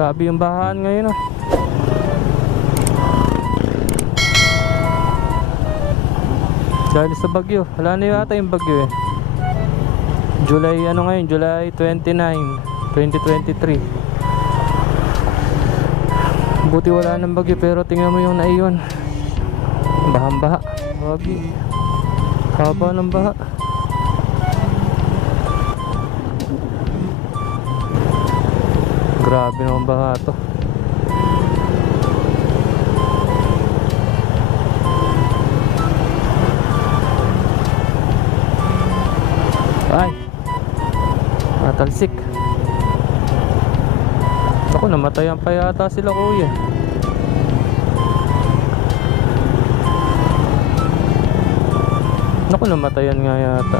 Grabe yung bahaan ngayon, ah. Dahil sa bagyo. Wala na yata yung bagyo eh. July ano ngayon? July 29, 2023. Buti wala ng bagyo, pero tingnan mo yung naiyon. Bahang-baha. Wagi. Haba ng baha. Grabe naman baha to. Ay, natalsik. Ako, namatayan pa yata sila, kuya. Ako, namatayan nga yata.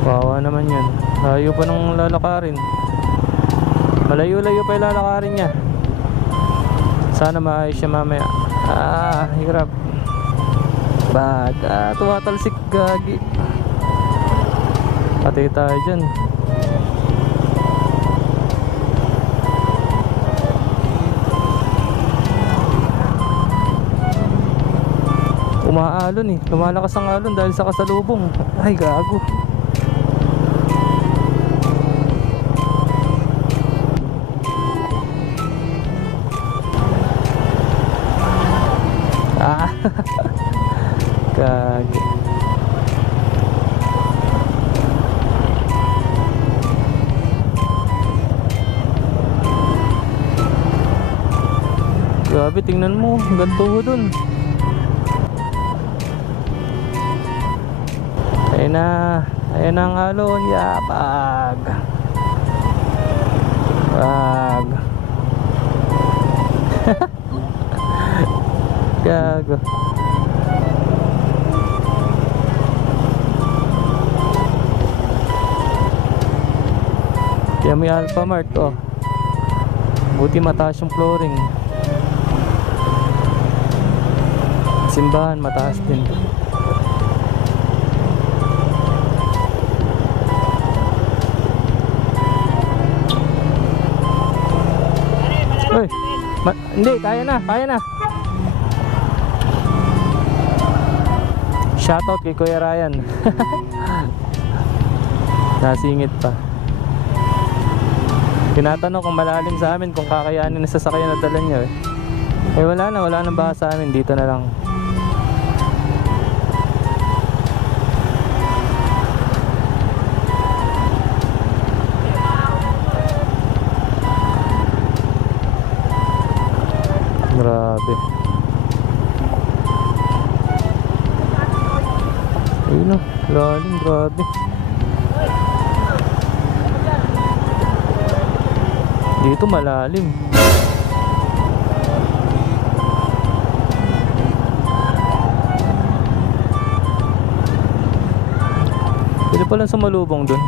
Kawawa naman yan. Layo pa nung lalakarin. Malayo-layo pa yung lalakarin niya. Sana maayos siya mamaya. Hirap. Bag. Tumatalsik, gagi. Patay tayo dyan. Umaalon eh. Lumalakas ang alon dahil sa kasalubong. Ay, gago. Gagi. Grabe, tingnan mo, ganto dun. Ayun na ang alon. Yapag. Pag. Gago. Kaya may Alphamart, oh. Buti mataas yung flooring. Simbahan mataas din. Uy, hindi, kaya na. Shoutout kay Kuya Ryan. Nasingit pa. Tinatanong kung malalim sa amin, kung kakayanin na sasakyan na dala niya eh. Wala nang baha sa amin, dito na lang. Grabe. Ayun o, lalim, grabe. Dito malalim. Pwede palang sumalubong dun.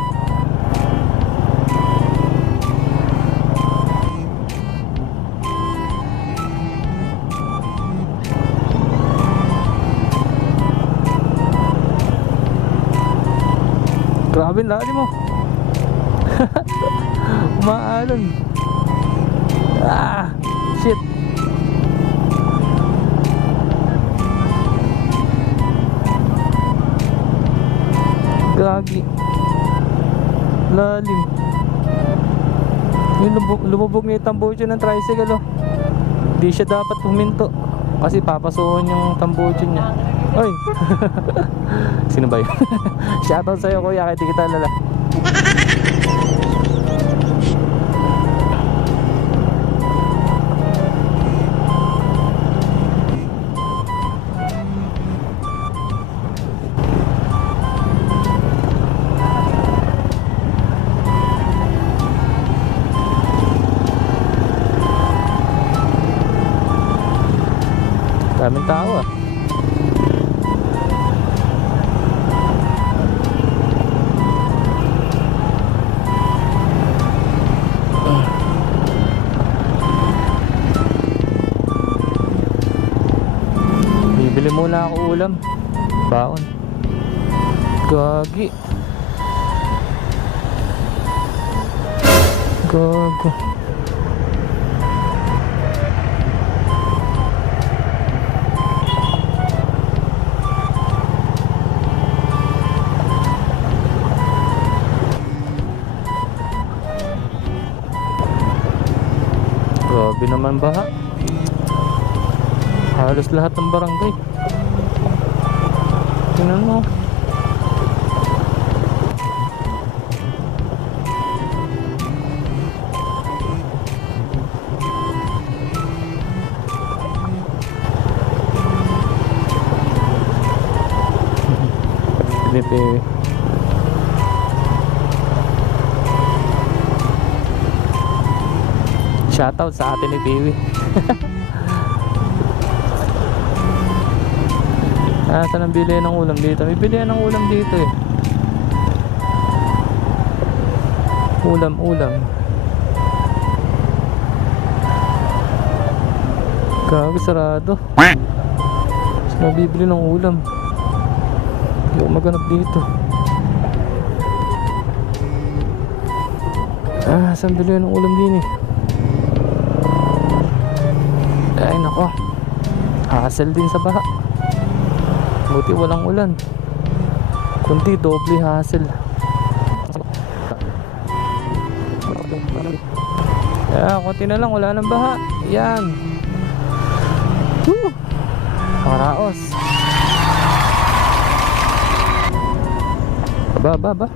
Grabe, lalim mo. Umaalon. Shit. Gagi. Lalim. Yung lumubog na yung tambucho ng tricycle, oh. Di siya dapat huminto kasi papasuhan yung tambucho niya. Oy. Sino ba yun? Shoutout sa'yo, kuya, kahit di kita alala. Daming tao, ah. Bibili muna ako ulam. Baon. Gagi. Gago. Grabe naman baha. Halos lahat ng barangay. Tingnan mo. Pepe. Shoutout sa atin ni Pepe. Saan ang bilihan ng ulam dito? May bilihan ng ulam dito eh. Ulam. Grabe, sarado. Mas mabibili ng ulam. Hindi ako maganap dito. Saan bilihan ng ulam din eh? Ay nako, hassle din sa baha. Buti walang ulan, kundi doble hassle. Konti na lang, wala nang baha. Yan. Paraos. Ba.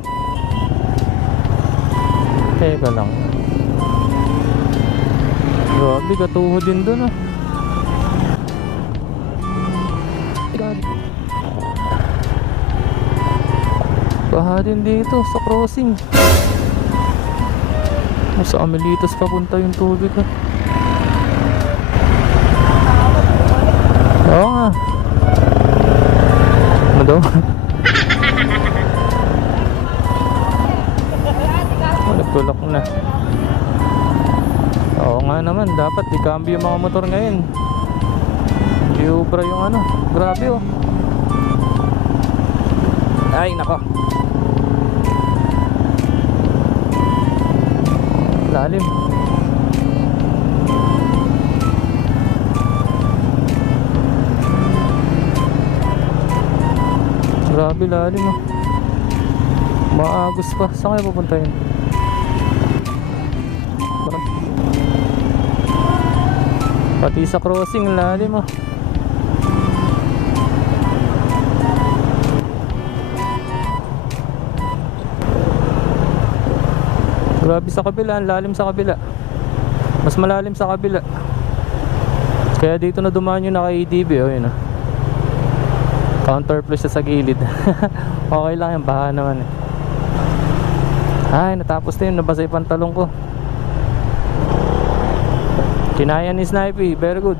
Teka lang. Grabe, katuho din dun ah. Baha din dito sa crossing. Sa Amelitas papunta yung tubig ah. Oo nga. Ano daw? Nagtulak na. Oo nga naman, dapat i-cambio yung mga motor ngayon. Iubra yung ano. Grabe oh. Ay nako, lalim. Grabe, lalim oh. Maagos pa. Saan kayo pupunta yun? Pati sa crossing lalim oh. Grabe sa kabila, ang lalim sa kabila. Mas malalim sa kabila. Kaya dito na dumaan yung naka-ADB oh, yun oh. Counterflow siya sa gilid. Okay lang yan, baha naman eh. Ay, natapos na yun, nabasa yung pantalong ko. Kinaya ni Snipey, very good.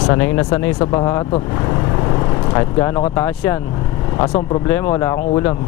Sanay na sanay sa baha to. Kahit gaano kataas yan. Kaso ang problema, wala akong ulam.